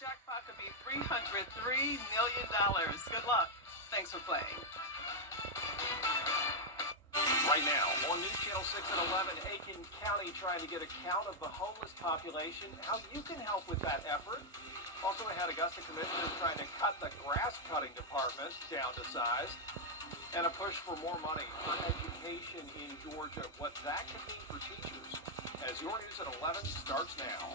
Jackpot could be $303 million. Good luck. Thanks for playing. Right now, on News Channel 6 at 11, Aiken County trying to get a count of the homeless population, how you can help with that effort. Also ahead, Augusta commissioners trying to cut the grass cutting department down to size. And a push for more money for education in Georgia. What that could mean for teachers. As your news at 11 starts now.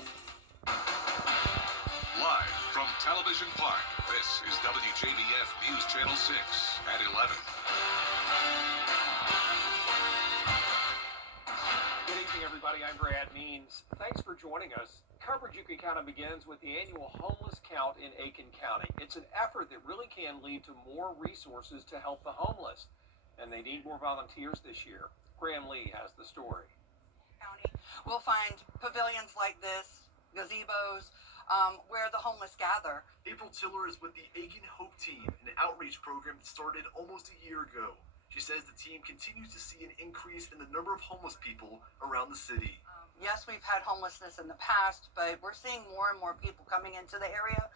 Live from Television Park, this is WJBF News Channel 6 at 11. Good evening, everybody. I'm Brad Means. Thanks for joining us. Coverage you can count on begins with the annual homeless count in Aiken County. It's an effort that really can lead to more resources to help the homeless, and they need more volunteers this year. Graham Lee has the story. County, we'll find pavilions like this, gazebos, where the homeless gather. April Tiller is with the Aiken Hope Team, an outreach program that started almost a year ago. She says the team continues to see an increase in the number of homeless people around the city. Yes, we've had homelessness in the past, but we're seeing more and more people coming into the area,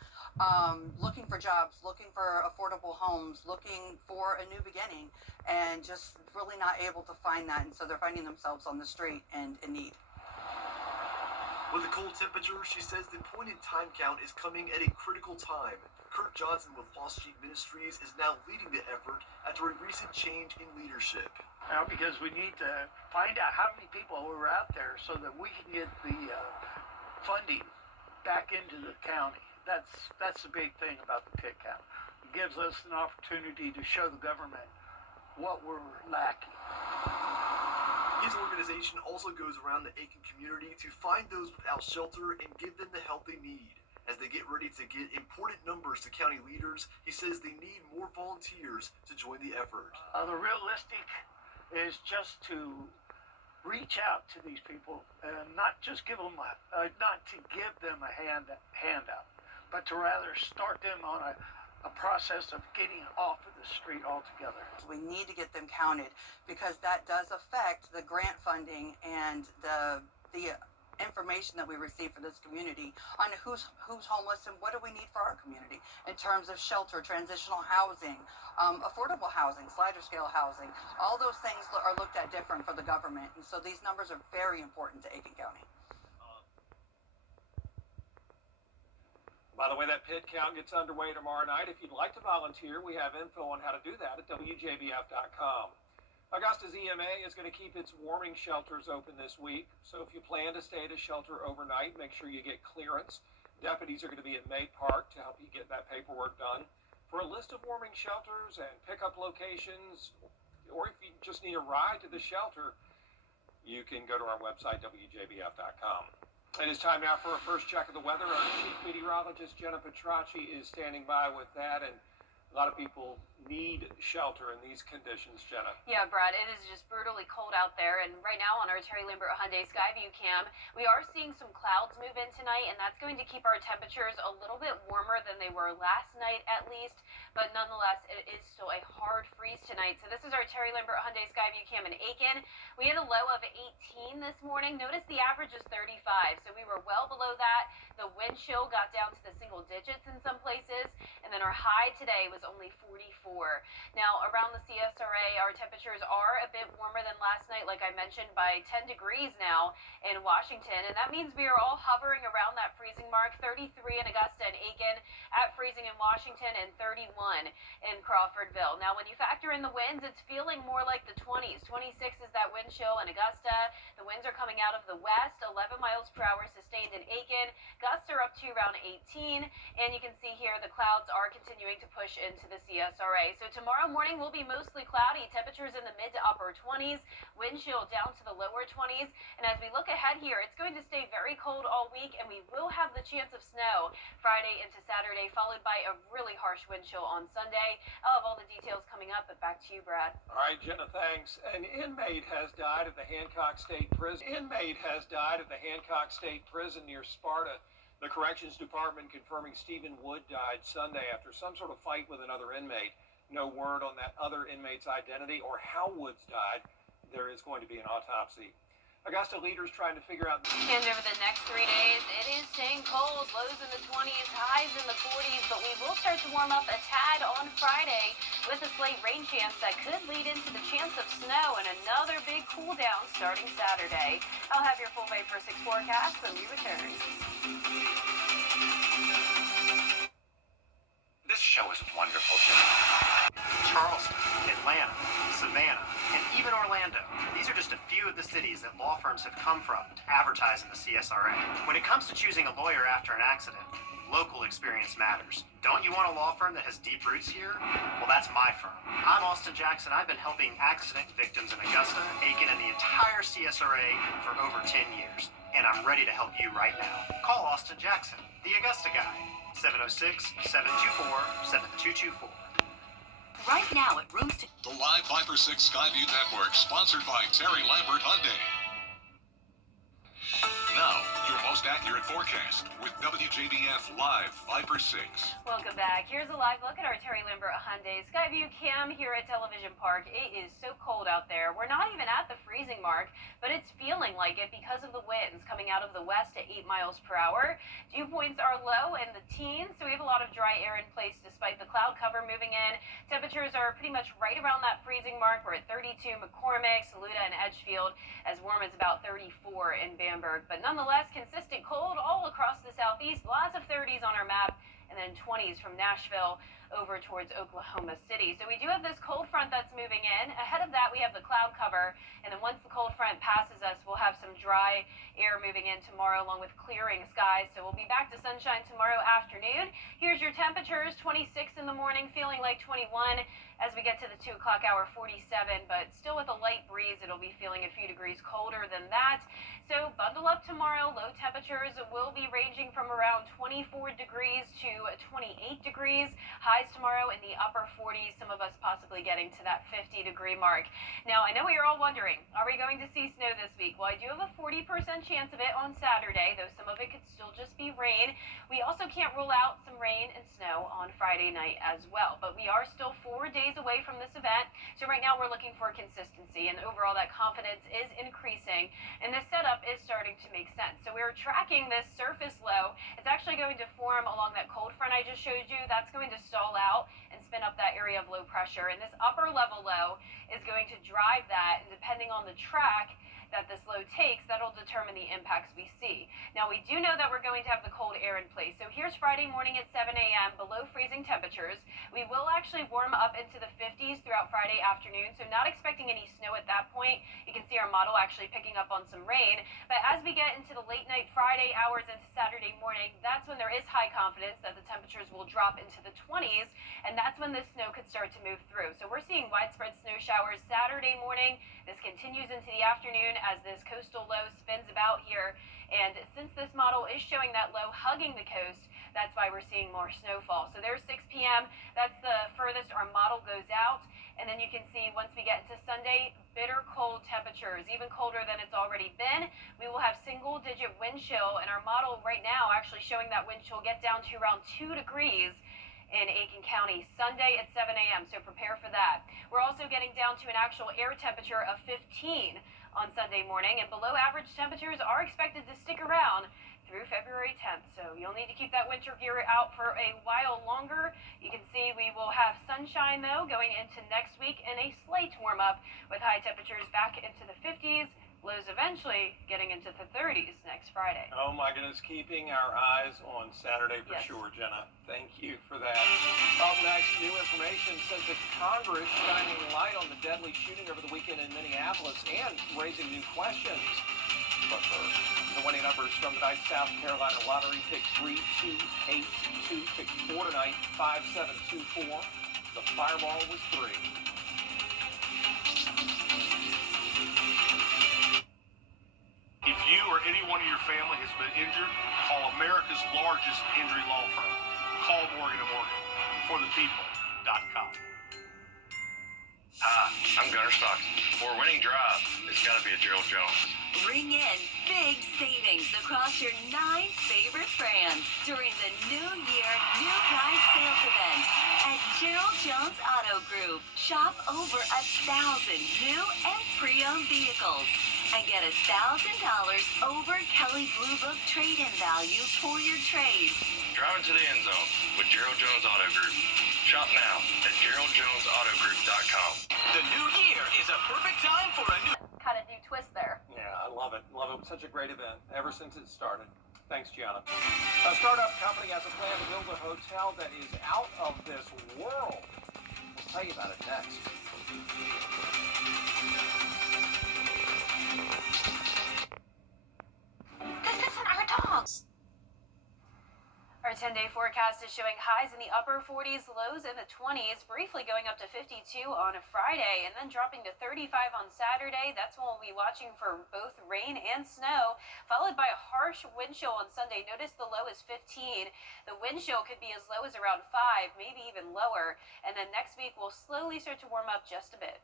looking for jobs, looking for affordable homes, looking for a new beginning, and just really not able to find that. And so they're finding themselves on the street and in need. With the cold temperature, she says the point-in-time count is coming at a critical time. Kurt Johnson with Lost Sheep Ministries is now leading the effort after a recent change in leadership. Now, because we need to find out how many people are out there so that we can get the funding back into the county. That's the big thing about the pit count. It gives us an opportunity to show the government what we're lacking. His organization also goes around the Aiken community to find those without shelter and give them the help they need. As they get ready to get important numbers to county leaders, he says they need more volunteers to join the effort. The realistic is just to reach out to these people and not just give them not to give them a handout, but to rather start them on a process of getting off of the street altogether. We need to get them counted because that does affect the grant funding and the information that we receive for this community on who's homeless and what do we need for our community in terms of shelter, transitional housing, affordable housing, slider scale housing. All those things are looked at different for the government, and so these numbers are very important to Aiken County. By the way, that pit count gets underway tomorrow night. If you'd like to volunteer, we have info on how to do that at WJBF.com. Augusta's EMA is going to keep its warming shelters open this week. So if you plan to stay at a shelter overnight, make sure you get clearance. Deputies are going to be at May Park to help you get that paperwork done. For a list of warming shelters and pickup locations, or if you just need a ride to the shelter, you can go to our website, WJBF.com. It is time now for a first check of the weather. Our chief meteorologist, Jenna Petracci, is standing by with that, and a lot of people need shelter in these conditions, Jenna. Yeah, Brad, it is just brutally cold out there, and right now on our Terry Lambert Hyundai Skyview cam, we are seeing some clouds move in tonight, and that's going to keep our temperatures a little bit warmer than they were last night at least, but nonetheless, it is still a hard freeze tonight. So this is our Terry Lambert Hyundai Skyview cam in Aiken. We had a low of 18 this morning. Notice the average is 35, so we were well below that. The wind chill got down to the single digits in some places, and then our high today was only 44. Now, around the CSRA, our temperatures are a bit warmer than last night, like I mentioned, by 10 degrees now in Washington, and that means we are all hovering around that freezing mark, 33 in Augusta and Aiken, at freezing in Washington, and 31 in Crawfordville. Now, when you factor in the winds, it's feeling more like the 20s. 26 is that wind chill in Augusta. The winds are coming out of the west, 11 miles per hour sustained in Aiken. Gusts are up to around 18, and you can see here the clouds are continuing to push into the CSRA. So tomorrow morning will be mostly cloudy, temperatures in the mid to upper 20s, wind chill down to the lower 20s, and as we look ahead here, it's going to stay very cold all week, and we will have the chance of snow Friday into Saturday, followed by a really harsh wind chill on Sunday. I'll have all the details coming up, but back to you, Brad. All right, Jenna, thanks. An inmate has died at the Hancock State Prison. Near Sparta. The Corrections Department confirming Stephen Wood died Sunday after some sort of fight with another inmate. No word on that other inmate's identity or how Woods died. There is going to be an autopsy. Augusta leaders trying to figure out. And over the next 3 days, it is staying cold. Lows in the 20s, highs in the 40s, but we will start to warm up a tad on Friday with a slight rain chance that could lead into the chance of snow and another big cool down starting Saturday. I'll have your full Vapor 6 forecast when we return. This show is wonderful, Jimmy. Charleston, Atlanta, Savannah, and even Orlando. These are just a few of the cities that law firms have come from to advertise in the CSRA. When it comes to choosing a lawyer after an accident, local experience matters. Don't you want a law firm that has deep roots here? Well, that's my firm. I'm Austin Jackson. I've been helping accident victims in Augusta, Aiken, and the entire CSRA for over 10 years. And I'm ready to help you right now. Call Austin Jackson, the Augusta guy. 706-724-7224. Right now at Rooms to... The live Viper 6 Skyview Network, sponsored by Terry Lambert Hyundai. Now, your most accurate forecast with WJBF Live Viper 6. Welcome back. Here's a live look at our Terry Lambert Hyundai Skyview cam here at Television Park. It is so cold out there. We're not even at the freezing mark, but it's feeling like it because of the winds coming out of the west at 8 miles per hour. Dew points are low in the teens, so we have a lot of dry air in place despite the cloud cover moving in. Temperatures are pretty much right around that freezing mark. We're at 32 McCormick, Saluda, and Edgefield, as warm as about 34 in Bamberg. But nonetheless, consistent cold all across the southeast. Lots of 30s on our map, and then 20s from Nashville over towards Oklahoma City. So we do have this cold front that's moving in. Ahead of that, we have the cloud cover, and then once the cold front passes us, we'll have some dry air moving in tomorrow along with clearing skies. So we'll be back to sunshine tomorrow afternoon. Here's your temperatures: 26 in the morning, feeling like 21. As we get to the 2 o'clock hour, 47, but still with a light breeze, it'll be feeling a few degrees colder than that. So bundle up tomorrow. Low temperatures will be ranging from around 24 degrees to 28 degrees. Highs tomorrow in the upper 40s, some of us possibly getting to that 50-degree mark. Now, I know what you're all wondering. Are we going to see snow this week? Well, I do have a 40% chance of it on Saturday, though some of it could still just be rain. We also can't rule out some rain and snow on Friday night as well, but we are still 4 days away from this event. So right now we're looking for consistency, and overall that confidence is increasing, and this setup is starting to make sense. So we're tracking this surface low. It's actually going to form along that cold front I just showed you. That's going to stall out and spin up that area of low pressure, and this upper level low is going to drive that, and depending on the track that this low takes, that'll determine the impacts we see. Now, we do know that we're going to have the cold air in place. So here's Friday morning at 7 a.m., below freezing temperatures. We will actually warm up into the 50s throughout Friday afternoon, so not expecting any snow at that point. You can see our model actually picking up on some rain. But as we get into the late night Friday hours into Saturday morning, that's when there is high confidence that the temperatures will drop into the 20s, and that's when this snow could start to move through. So we're seeing widespread snow showers Saturday morning. This continues into the afternoon as this coastal low spins about here. And since this model is showing that low hugging the coast, that's why we're seeing more snowfall. So there's 6 p.m. That's the furthest our model goes out. And then you can see once we get into Sunday, bitter cold temperatures, even colder than it's already been. We will have single-digit wind chill, and our model right now actually showing that wind chill get down to around 2 degrees in Aiken County Sunday at 7 a.m., so prepare for that. We're also getting down to an actual air temperature of 15 on Sunday morning, and below average temperatures are expected to stick around through February 10th, so you'll need to keep that winter gear out for a while longer. You can see we will have sunshine, though, going into next week, and a slight warm-up with high temperatures back into the 50s. Lows eventually getting into the 30s next Friday. Oh my goodness, keeping our eyes on Saturday for Yes. sure, Jenna. Thank you for that. Up next, new information says that Congress shining light on the deadly shooting over the weekend in Minneapolis and raising new questions. But first, the winning numbers from tonight's South Carolina lottery: pick 3, 2, 8, 2, pick 4 tonight, 5, 7, 2, 4. The fireball was 3. If you or anyone in your family has been injured, call America's largest injury law firm. Call Morgan & Morgan. ForThePeople.com. Hi, I'm Gunner Stockton. For a winning drive, it's got to be a Gerald Jones. Ring in big savings across your 9 favorite brands during the New Year New Ride Sales event at Gerald Jones Auto Group. Shop over 1,000 new and pre-owned vehicles. and get $1,000 over Kelly Blue Book trade-in value for your trade. Driving to the end zone with Gerald Jones Auto Group. Shop now at GeraldJonesAutoGroup.com. The new year is a perfect time for a new... Kind of new twist there. Yeah, I love it. Love it. Such a great event ever since it started. Thanks, Gianna. A startup company has a plan to build a hotel that is out of this world. We'll tell you about it next. This isn't our dogs. Our 10-day forecast is showing highs in the upper 40s, lows in the 20s, briefly going up to 52 on a Friday, and then dropping to 35 on Saturday. That's when we'll be watching for both rain and snow, followed by a harsh wind chill on Sunday. Notice the low is 15. The wind chill could be as low as around 5, maybe even lower. And then next week, we'll slowly start to warm up just a bit.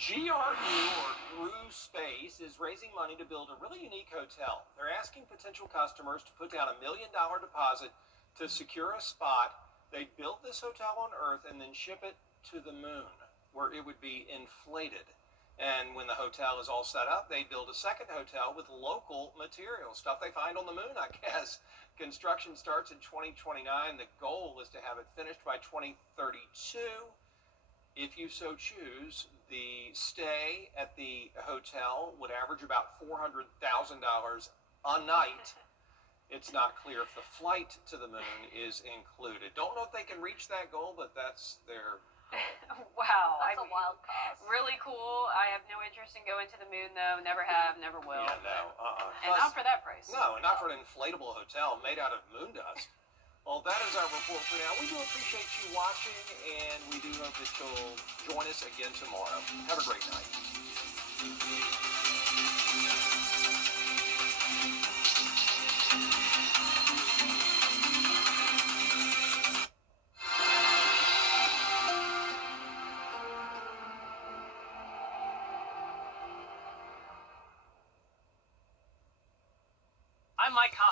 GRU, or Grew Space, is raising money to build a really unique hotel. They're asking potential customers to put down $1 million deposit to secure a spot. They'd build this hotel on Earth and then ship it to the moon, where it would be inflated. And when the hotel is all set up, they'd build a second hotel with local materials, stuff they find on the moon, I guess. Construction starts in 2029. The goal is to have it finished by 2032. If you so choose, the stay at the hotel would average about $400,000 a night. It's not clear if the flight to the moon is included. Don't know if they can reach that goal, but that's their goal. Wow. That's a wild cause. Really cool. I have no interest in going to the moon, though. Never have, never will. Yeah, no. And not for that price. No, and not for an inflatable hotel made out of moon dust. Well, that is our report for now. We do appreciate you watching, and we do hope that you'll join us again tomorrow. Have a great night. I'm Mike Hoffman.